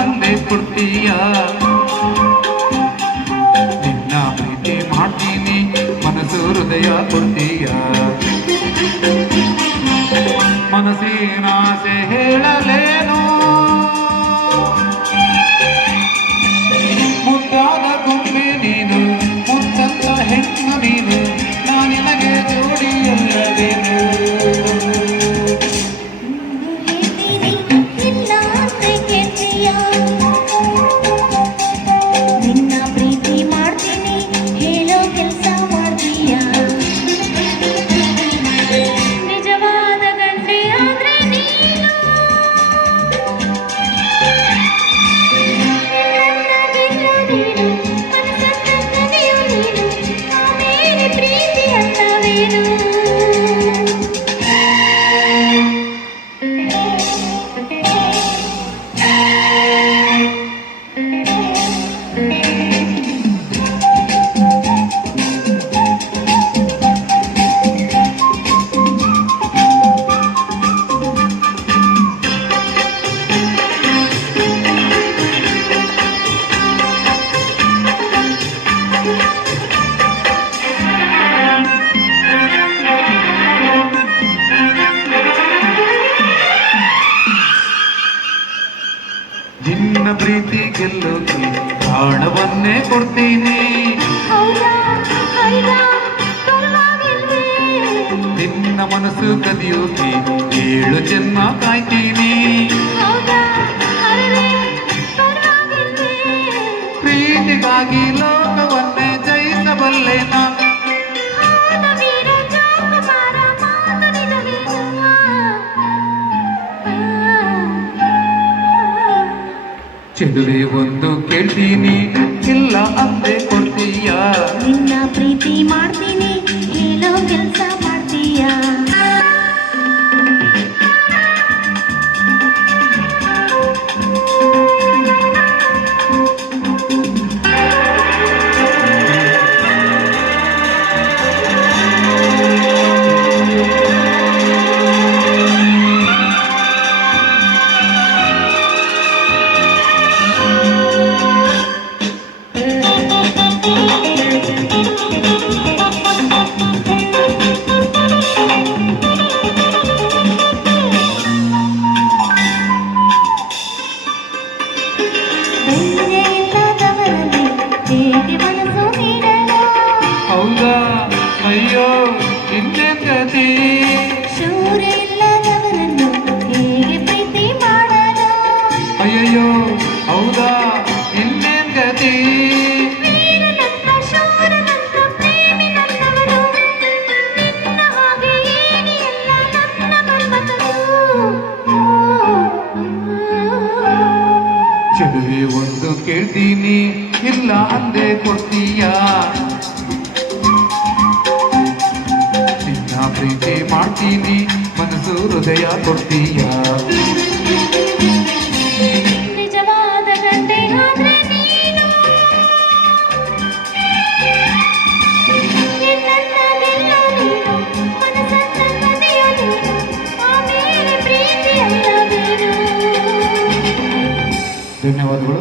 ಅಂದೆ ಕೊಡ್ತೀಯ ನಿನ್ನ ಪ್ರೀತಿ ಮಾಡ್ತೀನಿ ಮನಸ್ಸು ಹೃದಯ ಕೊಡ್ತೀಯ ಮನಸ್ಸಿನ ಆಸೆ ಹೇಳಲೇನು ಮುದ್ದಾದ ಗೊಂಬೆ ನೀನು ಮುತ್ತಂತ ಹೆಣ್ಣು ನೀನು ನಾನಿನಗೆ ಜೋಡಿಯಲ್ಲವೇನು ನಿನ್ನ ಪ್ರೀತಿ ಗೆಲ್ಲೋಕೆ ಪ್ರಾಣವನ್ನೇ ಕೊಡ್ತೀನಿ ನಿನ್ನ ಮನಸ್ಸು ಕದಿಯೋಕೆ 7 ಜನ್ಮ ಕಾಯ್ತೀನಿ ಪ್ರೀತಿಗಾಗಿ ಲೋಕವನ್ನೇ ಜಯಿಸಬಲ್ಲೆ ನಾನು ಚೆಲುವೆ ಒಂದು ಕೇಳ್ತೀನಿ ಇಲ್ಲ ಅಂದೆ ಕೊಡ್ತೀಯ ನಿನ್ನ ಪ್ರೀತಿ ಮಾಡ್ತೀನಿ ಹೇಳೋ ಕೆಲಸ ಮಾಡ್ತೀಯ ಹೌದಾ ಅಯ್ಯೋ ಇನ್ನೇನ್ ಗತಿ ಶೂರ ಇಲ್ಲದವರನ್ನು ಹೇಗೆ ಪ್ರೀತಿ ಮಾಡಲು ಅಯ್ಯಯ್ಯೋ ಹೌದಾ ಇನ್ನೇನ್ ಗತಿ ವೀರನಂತ ಶೂರನಂತ ಪ್ರೇಮಿ ನನ್ನವರು ನಿನ್ನ ಹಾಗೆ ಏನಿ ಎಲ್ಲ ನನ್ನ ಮನ್ಮಥರು ಚೆಲುವೆ ಒಂದು ಕೇಳ್ತೀನಿ ಇಲ್ಲ ಅಂದೆ ಕೊಡ್ತೀಯ ನಿನ್ನ ಪ್ರೀತಿ ಮಾಡ್ತೀನಿ ಮನಸ್ಸು ಹೃದಯ ಕೊಡ್ತೀಯ ನಿಜವಾದ ಗಂಟೆ ಆದ್ರೆ ನೀನು ನಿನ್ನನ್ನೆಲ್ಲ ನೀನು ಮನಸ್ಸನ್ನ ಕದಿಯೋ ನೀನು ಆಮೇಲೆ ಪ್ರೀತಿ ಅಲ್ಲವೇನು ಧನ್ಯವಾದಗಳು.